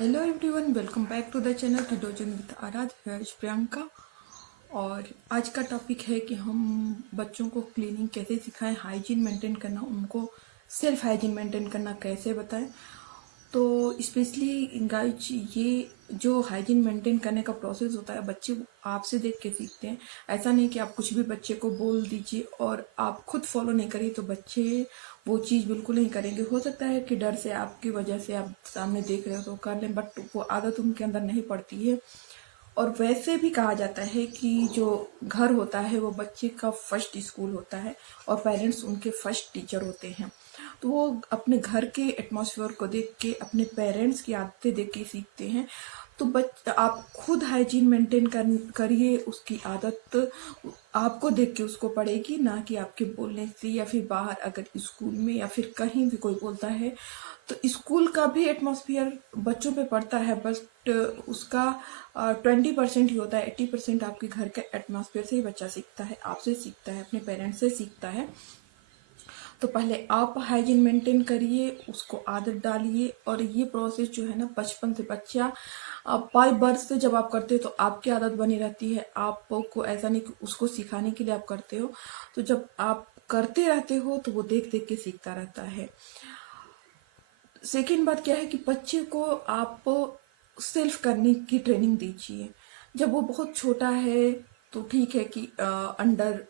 Hello everyone, welcome back to the channel हिडोजन with Aradhya Priyanka. और आज का टॉपिक है कि हम बच्चों को क्लीनिंग कैसे सिखाएं, हाइजीन मेंटेन करना, उनको सेल्फ हाइजीन मेंटेन करना कैसे बताएं। तो स्पेशली गाइज, ये जो हाइजीन मेंटेन करने का प्रोसेस होता है बच्चे आपसे देख के सीखते हैं। ऐसा नहीं कि आप कुछ भी बच्चे को बोल दीजिए और आप खुद फॉलो नहीं करिए तो बच्चे वो चीज़ बिल्कुल नहीं करेंगे। हो सकता है कि डर से, आपकी वजह से, आप सामने देख रहे हो तो कर लें, बट वो आदत उनके अंदर नहीं पड़ती है। और वैसे भी कहा जाता है कि जो घर होता है वो बच्चे का फर्स्ट स्कूल होता है और पेरेंट्स उनके फर्स्ट टीचर होते हैं। तो वो अपने घर के एटमॉस्फेयर को देख के, अपने पेरेंट्स की आदतें देख के सीखते हैं। तो आप खुद हाइजीन मेंटेन करिए, उसकी आदत आपको देख के उसको पड़ेगी, ना कि आपके बोलने से, या फिर बाहर अगर स्कूल में या फिर कहीं भी कोई बोलता है तो स्कूल का भी एटमॉस्फेयर बच्चों पे पड़ता है, बट उसका 20% ही होता है। 80% आपके घर के एटमॉस्फेयर से ही बच्चा सीखता है, आपसे सीखता है, अपने पेरेंट्स से सीखता है। तो पहले आप हाइजीन मेंटेन करिए, उसको आदत डालिए। और ये प्रोसेस जो है ना, बचपन से बच्चा बाय बर्थ से जब आप करते हो तो आपकी आदत बनी रहती है। आपको ऐसा नहीं कि उसको सिखाने के लिए आप करते हो, तो जब आप करते रहते हो तो वो देख देख के सीखता रहता है। सेकेंड बात क्या है कि बच्चे को आप सेल्फ करने की ट्रेनिंग दीजिए। जब वो बहुत छोटा है तो ठीक है कि under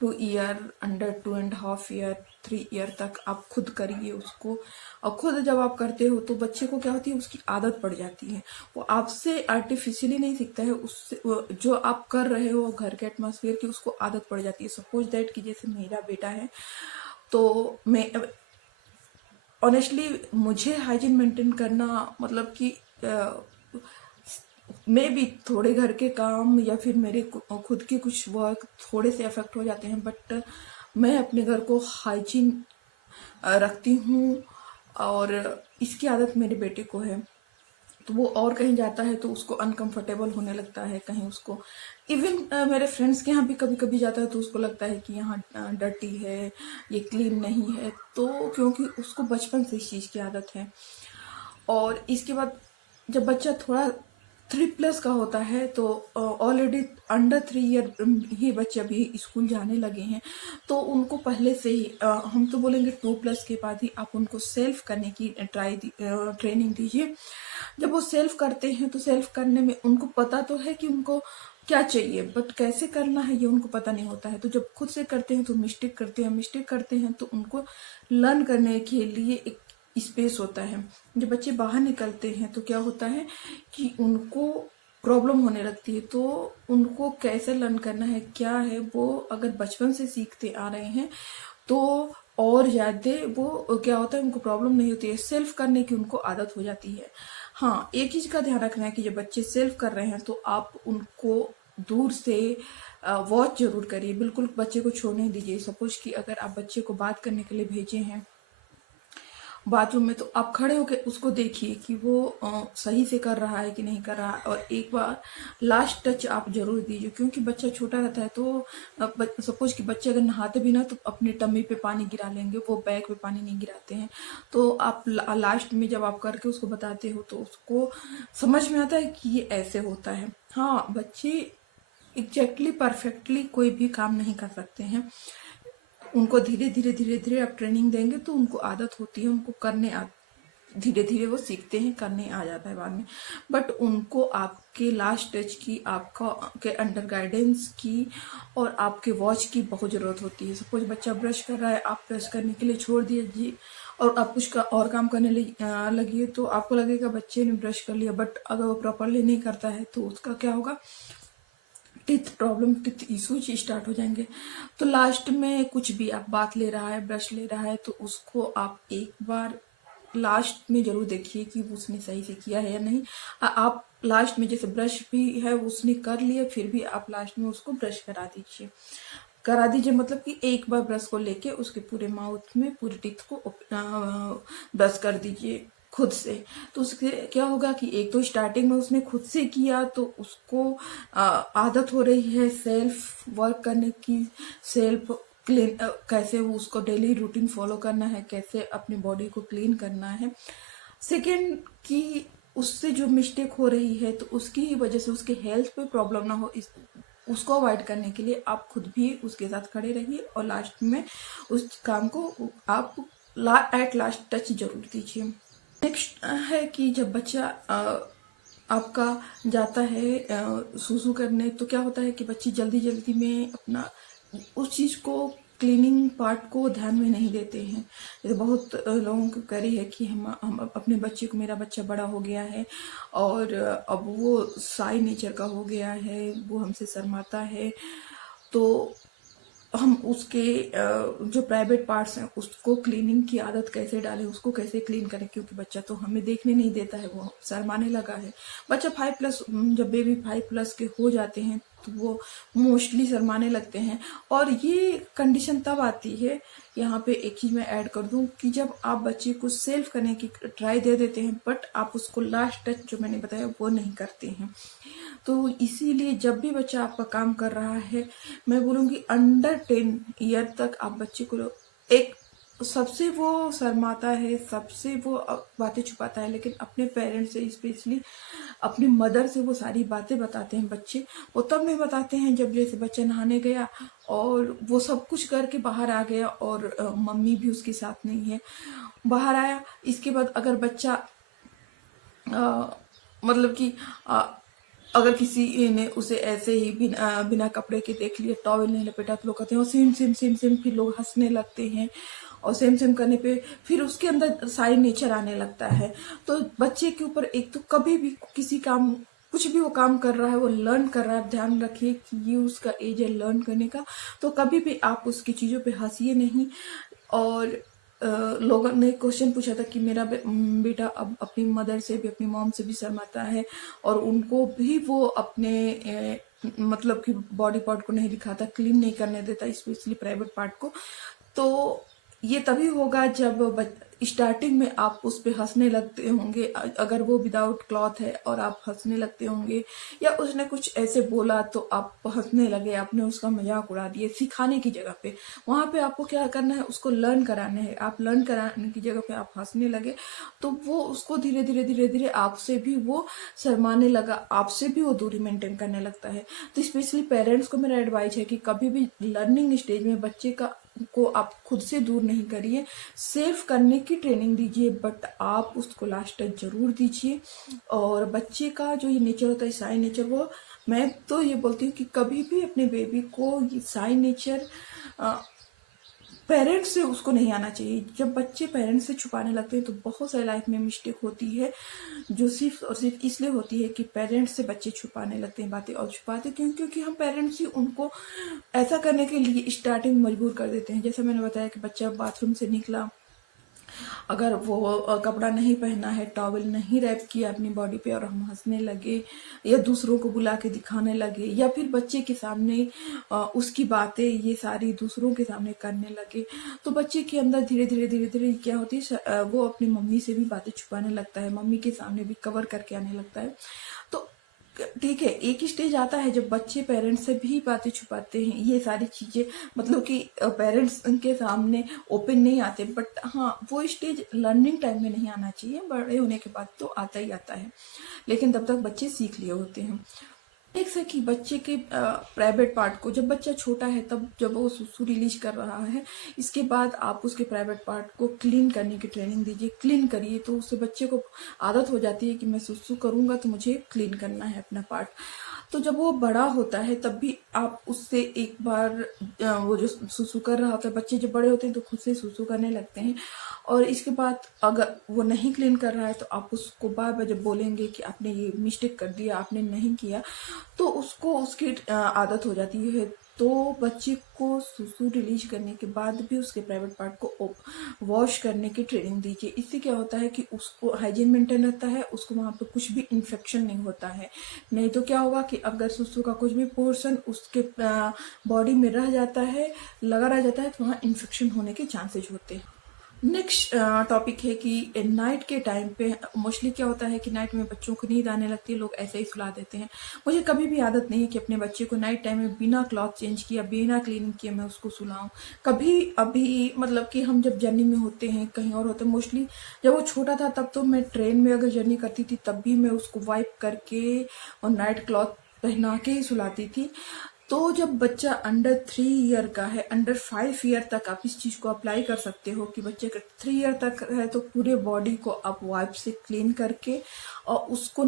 2 year, under 2.5 year, 3 year तक आप खुद करिए उसको। और खुद जब आप करते हो तो बच्चे को क्या होती है, उसकी आदत पड़ जाती है। वो आपसे आर्टिफिशियली नहीं सीखता है, उससे जो आप कर रहे हो घर के एटमॉस्फेयर की, उसको आदत पड़ जाती है। सपोज दैट कि जैसे मेरा बेटा है, तो मैं ऑनेस्टली मुझे हाइजीन मेंटेन करना मतलब कि मैं भी थोड़े घर के काम या फिर मेरे खुद के कुछ वर्क थोड़े से अफेक्ट हो जाते हैं, बट मैं अपने घर को हाइजीन रखती हूँ। और इसकी आदत मेरे बेटे को है। तो वो और कहीं जाता है तो उसको अनकंफर्टेबल होने लगता है, कहीं उसको इवन मेरे फ्रेंड्स के यहाँ भी कभी कभी जाता है तो उसको लगता है कि यहाँ डर्टी है, ये क्लीन नहीं है। तो क्योंकि उसको बचपन से इस चीज़ की आदत है। और इसके बाद जब बच्चा थोड़ा 3+ का होता है तो ऑलरेडी अंडर 3 ईयर ही बच्चे अभी स्कूल जाने लगे हैं, तो उनको पहले से ही हम तो बोलेंगे 2+ के बाद ही आप उनको सेल्फ करने की ट्रेनिंग दीजिए। जब वो सेल्फ करते हैं तो सेल्फ करने में उनको पता तो है कि उनको क्या चाहिए, बट कैसे करना है ये उनको पता नहीं होता है। तो जब खुद से करते हैं तो मिस्टेक करते हैं तो उनको लर्न करने के लिए एक स्पेस होता है। जब बच्चे बाहर निकलते हैं तो क्या होता है कि उनको प्रॉब्लम होने लगती है। तो उनको कैसे लर्न करना है, क्या है, वो अगर बचपन से सीखते आ रहे हैं तो और ज़्यादा वो क्या होता है, उनको प्रॉब्लम नहीं होती है, सेल्फ करने की उनको आदत हो जाती है। हाँ, एक चीज़ का ध्यान रखना है कि जब बच्चे सेल्फ कर रहे हैं तो आप उनको दूर से वॉच जरूर करिए, बिल्कुल बच्चे को छोड़ने दीजिए। सपोज कि अगर आप बच्चे को बात करने के लिए भेजे हैं बाथरूम में, तो आप खड़े होकर उसको देखिए कि वो सही से कर रहा है कि नहीं कर रहा है। और एक बार लास्ट टच आप जरूर दीजिए, क्योंकि बच्चा छोटा रहता है। तो सपोज कि बच्चे अगर नहाते भी ना तो अपने टम्मी पे पानी गिरा लेंगे, वो बैग पे पानी नहीं गिराते हैं। तो आप लास्ट में जब आप करके उसको बताते हो तो उसको समझ में आता है कि ये ऐसे होता है। हाँ, बच्चे एग्जैक्टली परफेक्टली कोई भी काम नहीं कर सकते हैं। उनको धीरे धीरे धीरे धीरे आप ट्रेनिंग देंगे तो उनको आदत होती है, उनको धीरे धीरे वो सीखते हैं, करने आ जाता है बाद में। बट उनको आपके लास्ट टच की, आपका के अंडर गाइडेंस की और आपके वॉच की बहुत ज़रूरत होती है। सपोज बच्चा ब्रश कर रहा है, आप ब्रश करने के लिए छोड़ दीजिए और आप कुछ और काम करने लगिए, तो आपको लगेगा बच्चे ने ब्रश कर लिया, बट अगर वो प्रॉपरली नहीं करता है तो उसका क्या होगा, teeth problem, teeth issues start हो जाएंगे। तो लास्ट में कुछ भी आप बात ले रहा है, ब्रश ले रहा है, तो उसको आप एक बार लास्ट में जरूर देखिए कि उसने सही से किया है या नहीं। आप लास्ट में जैसे ब्रश भी है उसने कर लिया, फिर भी आप लास्ट में उसको ब्रश करा दीजिए। मतलब कि एक बार ब्रश को लेके उसके पूरे माउथ में पूरे टीथ को ब्रश कर दीजिए खुद से। तो उससे क्या होगा कि एक तो स्टार्टिंग में उसने खुद से किया तो उसको आदत हो रही है सेल्फ वर्क करने की, सेल्फ क्लीन, कैसे वो उसको डेली रूटीन फॉलो करना है, कैसे अपनी बॉडी को क्लीन करना है। सेकेंड की उससे जो मिस्टेक हो रही है तो उसकी ही वजह से उसके हेल्थ पे प्रॉब्लम ना हो, इस उसको अवॉइड करने के लिए आप खुद भी उसके साथ खड़े रहिए और लास्ट में उस काम को आप एट लास्ट टच जरूर दीजिए। नेक्स्ट है कि जब बच्चा आपका जाता है सूसू करने, तो क्या होता है कि बच्चे जल्दी जल्दी में अपना उस चीज को, क्लीनिंग पार्ट को ध्यान में नहीं देते हैं। जैसे बहुत लोगों को करी है कि हम अपने बच्चे को, मेरा बच्चा बड़ा हो गया है और अब वो साई नेचर का हो गया है, वो हमसे शर्माता है, तो हम उसके जो प्राइवेट पार्ट्स हैं उसको क्लीनिंग की आदत कैसे डालें, उसको कैसे क्लीन करें, क्योंकि बच्चा तो हमें देखने नहीं देता है, वो शर्माने लगा है। बच्चा 5+, जब बेबी 5+ के हो जाते हैं तो वो मोस्टली शर्माने लगते हैं। और ये कंडीशन तब आती है, यहाँ पे एक चीज मैं ऐड कर दूं, कि जब आप बच्चे को सेल्फ करने की ट्राई दे देते हैं बट आप उसको लास्ट टच जो मैंने बताया वो नहीं करते हैं। तो इसीलिए जब भी बच्चा आपका काम कर रहा है, मैं बोलूँगी अंडर 10 ईयर तक आप बच्चे को, एक सबसे वो शर्माता है, सबसे वो बातें छुपाता है, लेकिन अपने पेरेंट्स से, स्पेशली अपनी मदर से वो सारी बातें बताते हैं बच्चे। वो तब नहीं बताते हैं जब जैसे बच्चा नहाने गया और वो सब कुछ करके बाहर आ गया और मम्मी भी उसके साथ नहीं है, बाहर आया। इसके बाद अगर बच्चा मतलब कि अगर किसी ने उसे ऐसे ही बिना कपड़े के देख लिया, टॉवल नहीं लपेटा, तो लोग कहते हैं और सेम सेम सेम सेम, फिर लोग हंसने लगते हैं। और सेम सेम करने पे फिर उसके अंदर सारी नेचर आने लगता है। तो बच्चे के ऊपर एक तो कभी भी किसी काम, कुछ भी वो काम कर रहा है, वो लर्न कर रहा है, ध्यान रखिए कि ये उसका एज है लर्न करने का, तो कभी भी आप उसकी चीजों पे हंसिए नहीं। और लोगों ने क्वेश्चन पूछा था कि मेरा बेटा अब अपनी मदर से भी, अपनी मॉम से भी शर्माता है और उनको भी वो अपने मतलब कि बॉडी पार्ट को नहीं दिखाता, क्लीन नहीं करने देता, स्पेशली प्राइवेट पार्ट को। तो ये तभी होगा जब स्टार्टिंग में आप उस पे हंसने लगते होंगे, अगर वो विदाउट क्लॉथ है और आप हंसने लगते होंगे, या उसने कुछ ऐसे बोला तो आप हंसने लगे, आपने उसका मजाक उड़ा दिए सिखाने की जगह पे। वहां पे आपको क्या करना है, उसको लर्न कराना है। आप लर्न कराने की जगह पे आप हंसने लगे तो वो उसको धीरे धीरे धीरे धीरे आपसे भी वो शर्माने लगा, आपसे भी वो दूरी मेंटेन करने लगता है। तो स्पेशली पेरेंट्स को मेरा एडवाइस है कि कभी भी लर्निंग स्टेज में बच्चे को आप खुद से दूर नहीं करिए, सेफ करने की ट्रेनिंग दीजिए, बट आप उसको लास्ट टच जरूर दीजिए। और बच्चे का जो ये नेचर होता है, साई नेचर, वो मैं तो ये बोलती हूँ कि कभी भी अपने बेबी को ये साई नेचर पेरेंट्स से उसको नहीं आना चाहिए। जब बच्चे पेरेंट्स से छुपाने लगते हैं तो बहुत सारी लाइफ में मिस्टेक होती है, जो सिर्फ और सिर्फ इसलिए होती है कि पेरेंट्स से बच्चे छुपाने लगते हैं बातें। और छुपाते क्यों? क्योंकि हम पेरेंट्स ही उनको ऐसा करने के लिए स्टार्टिंग में मजबूर कर देते हैं। जैसे मैंने बताया कि बच्चा बाथरूम से निकला, अगर वो कपड़ा नहीं पहना है, टॉवल नहीं रैप किया अपनी बॉडी पे, और हम हंसने लगे या दूसरों को बुला के दिखाने लगे, या फिर बच्चे के सामने उसकी बातें ये सारी दूसरों के सामने करने लगे, तो बच्चे के अंदर धीरे धीरे धीरे धीरे क्या होती है, वो अपनी मम्मी से भी बातें छुपाने लगता है, मम्मी के सामने भी कवर करके आने लगता है। तो ठीक है, एक ही स्टेज आता है जब बच्चे पेरेंट्स से भी बातें छुपाते हैं, ये सारी चीजें, मतलब कि पेरेंट्स उनके सामने ओपन नहीं आते, बट हाँ वो स्टेज लर्निंग टाइम में नहीं आना चाहिए, बड़े होने के बाद तो आता ही आता है, लेकिन तब तक बच्चे सीख लिए होते हैं। एक से कि बच्चे के प्राइवेट पार्ट को, जब बच्चा छोटा है तब जब वो सुसु रिलीज कर रहा है, इसके बाद आप उसके प्राइवेट पार्ट को क्लीन करने की ट्रेनिंग दीजिए, क्लीन करिए, तो उससे बच्चे को आदत हो जाती है कि मैं सुसु करूंगा तो मुझे क्लीन करना है अपना पार्ट। तो जब वो बड़ा होता है तब भी आप उससे एक बार वो जो सुसु कर रहा होता है, बच्चे जब बड़े होते हैं तो खुद से सुसु करने लगते हैं, और इसके बाद अगर वो नहीं क्लीन कर रहा है तो आप उसको बार बार जब बोलेंगे कि आपने ये मिस्टेक कर दिया, आपने नहीं किया, तो उसको उसकी आदत हो जाती है। तो बच्चे को सुसु रिलीज करने के बाद भी उसके प्राइवेट पार्ट को वॉश करने की ट्रेनिंग दीजिए। इससे क्या होता है कि उसको हाइजीन मेंटेन रहता है, उसको वहां पे कुछ भी इन्फेक्शन नहीं होता है। नहीं तो क्या होगा कि अगर सुसु का कुछ भी पोर्शन उसके बॉडी में रह जाता है, लगा रह जाता है, तो वहाँ इन्फेक्शन होने के चांसेस होते हैं। नेक्स्ट टॉपिक है कि नाइट के टाइम पे मोस्टली क्या होता है कि नाइट में बच्चों को नींद आने लगती है, लोग ऐसे ही सुला देते हैं। मुझे कभी भी आदत नहीं है कि अपने बच्चे को नाइट टाइम में बिना क्लॉथ चेंज किया, बिना क्लीनिंग किए मैं उसको सुलाऊं। कभी अभी मतलब कि हम जब जर्नी में होते हैं, कहीं और होते हैं, मोस्टली जब वो छोटा था तब तो मैं ट्रेन में अगर जर्नी करती थी तब भी मैं उसको वाइप करके और नाइट क्लॉथ पहना के ही सुलाती थी। तो जब बच्चा अंडर 3 ईयर का है, अंडर 5 ईयर तक आप इस चीज को अप्लाई कर सकते हो कि बच्चे का 3 ईयर तक है तो पूरे बॉडी को आप वाइप से क्लीन करके और उसको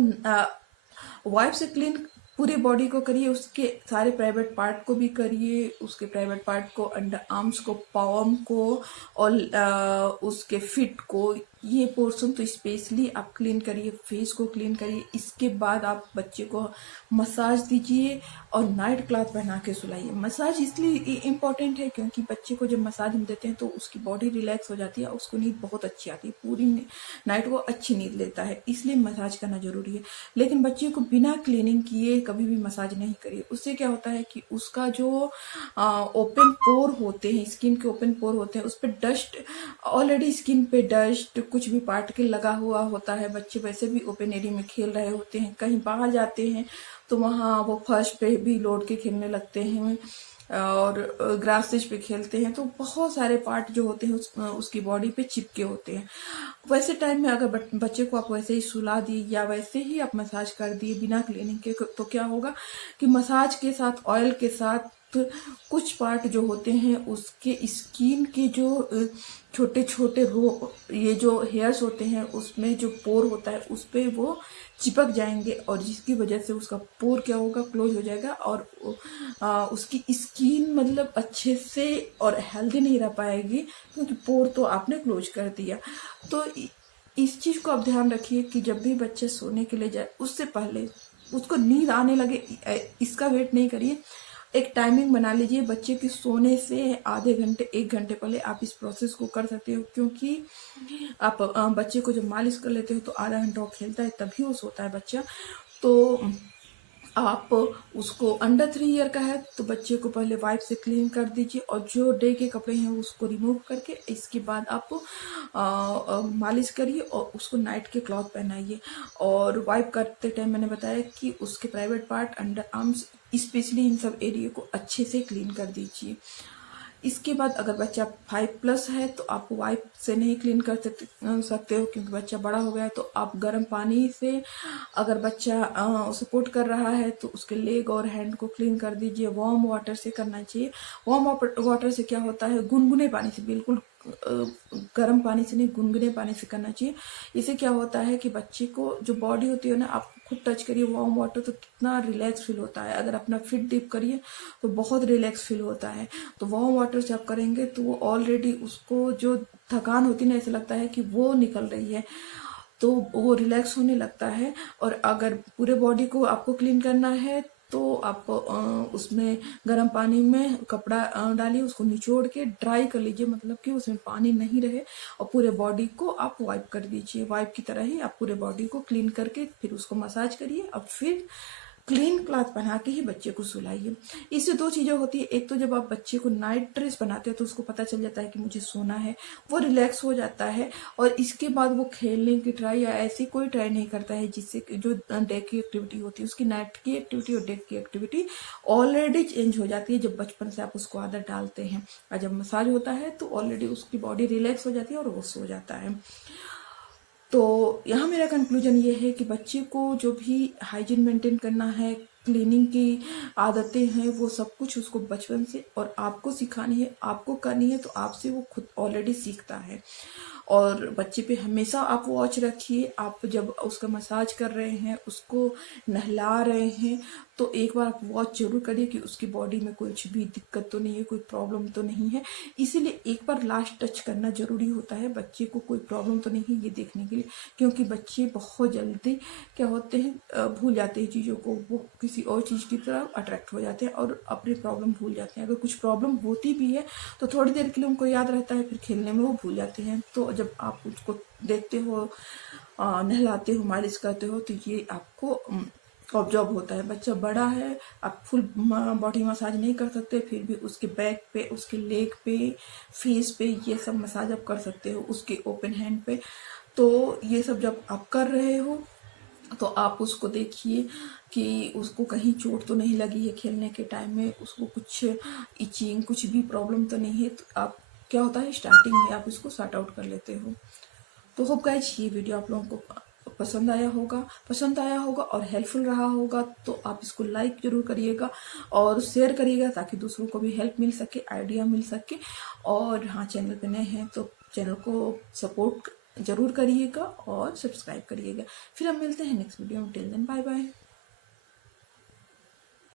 वाइप से क्लीन पूरी बॉडी को करिए, उसके सारे प्राइवेट पार्ट को भी करिए, उसके प्राइवेट पार्ट को, अंडर आर्म्स को, पाम को और उसके फिट को, ये पोर्शन तो स्पेशली आप क्लीन करिए, फेस को क्लीन करिए। इसके बाद आप बच्चे को मसाज दीजिए और नाइट क्लॉथ पहना के सुलाइए। मसाज इसलिए इम्पोर्टेंट है क्योंकि बच्चे को जब मसाज हम देते हैं तो उसकी बॉडी रिलैक्स हो जाती है और उसको नींद बहुत अच्छी आती है, पूरी नाइट वो अच्छी नींद लेता है, इसलिए मसाज करना जरूरी है। लेकिन बच्चे को बिना क्लीनिंग किए कभी भी मसाज नहीं करिए। उससे क्या होता है कि उसका जो ओपन पोर होते हैं, स्किन के ओपन पोर होते हैं, उस पर डस्ट, ऑलरेडी स्किन पे डस्ट कुछ भी पार्टिकल लगा हुआ होता है। बच्चे वैसे भी ओपन एरिया में खेल रहे होते हैं, कहीं बाहर जाते हैं तो वहाँ वो फर्श पे भी लोड के खेलने लगते हैं और ग्रासेस पे खेलते हैं, तो बहुत सारे पार्ट जो होते हैं उसकी बॉडी पे चिपके होते हैं। वैसे टाइम में अगर बच्चे को आप वैसे ही सुला दिए या वैसे ही आप मसाज कर दिए बिना क्लीनिंग के, तो क्या होगा कि मसाज के साथ, ऑयल के साथ कुछ पार्ट जो होते हैं उसके स्किन के जो छोटे छोटे रो, ये जो हेयर्स होते हैं उसमें जो पोर होता है उस पे वो चिपक जाएंगे और जिसकी वजह से उसका पोर क्या होगा, क्लोज हो जाएगा और उसकी स्किन मतलब अच्छे से और हेल्दी नहीं रह पाएगी क्योंकि पोर तो आपने क्लोज कर दिया। तो इस चीज को आप ध्यान रखिए कि जब भी बच्चे सोने के लिए जाए उससे पहले उसको नींद आने लगे इसका वेट नहीं करिए। एक टाइमिंग बना लीजिए, बच्चे के सोने से आधे घंटे 1 घंटे पहले आप इस प्रोसेस को कर सकते हो क्योंकि आप बच्चे को जब मालिश कर लेते हो तो आधा घंटा वो खेलता है तभी वो सोता है बच्चा। तो आप उसको अंडर 3 ईयर का है तो बच्चे को पहले वाइप से क्लीन कर दीजिए और जो डे के कपड़े हैं उसको रिमूव करके इसके बाद आप मालिश करिए और उसको नाइट के क्लॉथ पहनाइए। और वाइप करते टाइम मैंने बताया कि उसके private part, under arms, specially in सब एरिया को अच्छे से क्लीन कर दीजिए। इसके बाद अगर बच्चा 5+ है तो आप वाइप से नहीं क्लीन कर सकते हो क्योंकि बच्चा बड़ा हो गया है, तो आप गर्म पानी से, अगर बच्चा सपोर्ट कर रहा है तो उसके लेग और हैंड को क्लीन कर दीजिए। वार्म वाटर से करना चाहिए। वार्म वाटर से क्या होता है, गुनगुने पानी से, बिल्कुल गर्म पानी से नहीं, गुनगुने पानी से करना चाहिए। इससे क्या होता है कि बच्चे को जो बॉडी होती है ना, आप खुद टच करिए वार्म वाटर तो कितना रिलैक्स फील होता है। अगर अपना फिट डिप करिए तो बहुत रिलैक्स फील होता है। तो वार्म वाटर से आप करेंगे तो वो ऑलरेडी उसको जो थकान होती है ना, ऐसा लगता है कि वो निकल रही है, तो वो रिलैक्स होने लगता है। और अगर पूरे बॉडी को आपको क्लीन करना है तो आप उसमें गर्म पानी में कपड़ा डालिए, उसको निचोड़ के ड्राई कर लीजिए, मतलब कि उसमें पानी नहीं रहे, और पूरे बॉडी को आप वाइप कर दीजिए। वाइप की तरह ही आप पूरे बॉडी को क्लीन करके फिर उसको मसाज करिए और फिर क्लीन क्लॉथ पहना के ही बच्चे को सुलाइए। इससे 2 चीजें होती है, एक तो जब आप बच्चे को नाइट ड्रेस बनाते हैं तो उसको पता चल जाता है कि मुझे सोना है, वो रिलैक्स हो जाता है और इसके बाद वो खेलने की ट्राई या ऐसी कोई ट्राई नहीं करता है जिससे जो डे की एक्टिविटी होती है, उसकी नाइट की एक्टिविटी और डे की एक्टिविटी ऑलरेडी चेंज हो जाती है जब बचपन से आप उसको आदत डालते हैं। और जब मसाज होता है तो ऑलरेडी उसकी बॉडी रिलैक्स हो जाती है और वो सो जाता है। तो यहाँ मेरा कंक्लूजन ये है कि बच्चे को जो भी हाइजीन मेंटेन करना है, क्लीनिंग की आदतें हैं, वो सब कुछ उसको बचपन से और आपको सिखानी है, आपको करनी है, तो आपसे वो खुद ऑलरेडी सीखता है। और बच्चे पे हमेशा आप वॉच रखिए। आप जब उसका मसाज कर रहे हैं, उसको नहला रहे हैं, तो एक बार आप वॉच जरूर करिए कि उसकी बॉडी में कुछ भी दिक्कत तो नहीं है, कोई प्रॉब्लम तो नहीं है। इसीलिए एक बार लास्ट टच करना जरूरी होता है, बच्चे को कोई प्रॉब्लम तो नहीं है ये देखने के लिए, क्योंकि बच्चे बहुत जल्दी क्या होते हैं, भूल जाते हैं चीज़ों को, वो किसी और चीज़ की तरफ अट्रैक्ट हो जाते हैं और अपनी प्रॉब्लम भूल जाते हैं। अगर कुछ प्रॉब्लम होती भी है तो थोड़ी देर के लिए उनको याद रहता है, फिर खेलने में वो भूल जाते हैं। तो जब आप उसको देखते हो, नहलाते हो, मालिश करते हो, तो ये आपको ऑब्जॉर्व होता है। बच्चा बड़ा है, आप फुल बॉडी मसाज नहीं कर सकते, फिर भी उसके बैक पे, उसके लेग पे, फेस पे ये सब मसाज आप कर सकते हो, उसके ओपन हैंड पे। तो ये सब जब आप कर रहे हो तो आप उसको देखिए कि उसको कहीं चोट तो नहीं लगी है खेलने के टाइम में, उसको कुछ इचिंग कुछ भी प्रॉब्लम तो नहीं है। तो आप क्या होता है स्टार्टिंग में आप इसको सॉर्ट आउट कर लेते हो। तो होप गाइज ये वीडियो आप लोगों को पसंद आया होगा और हेल्पफुल रहा होगा। तो आप इसको लाइक जरूर करिएगा और शेयर करिएगा ताकि दूसरों को भी हेल्प मिल सके, आइडिया मिल सके। और हाँ, चैनल पे नए हैं तो चैनल को सपोर्ट जरूर करिएगा और सब्सक्राइब करिएगा। फिर हम मिलते हैं नेक्स्ट वीडियो में। Till then bye bye.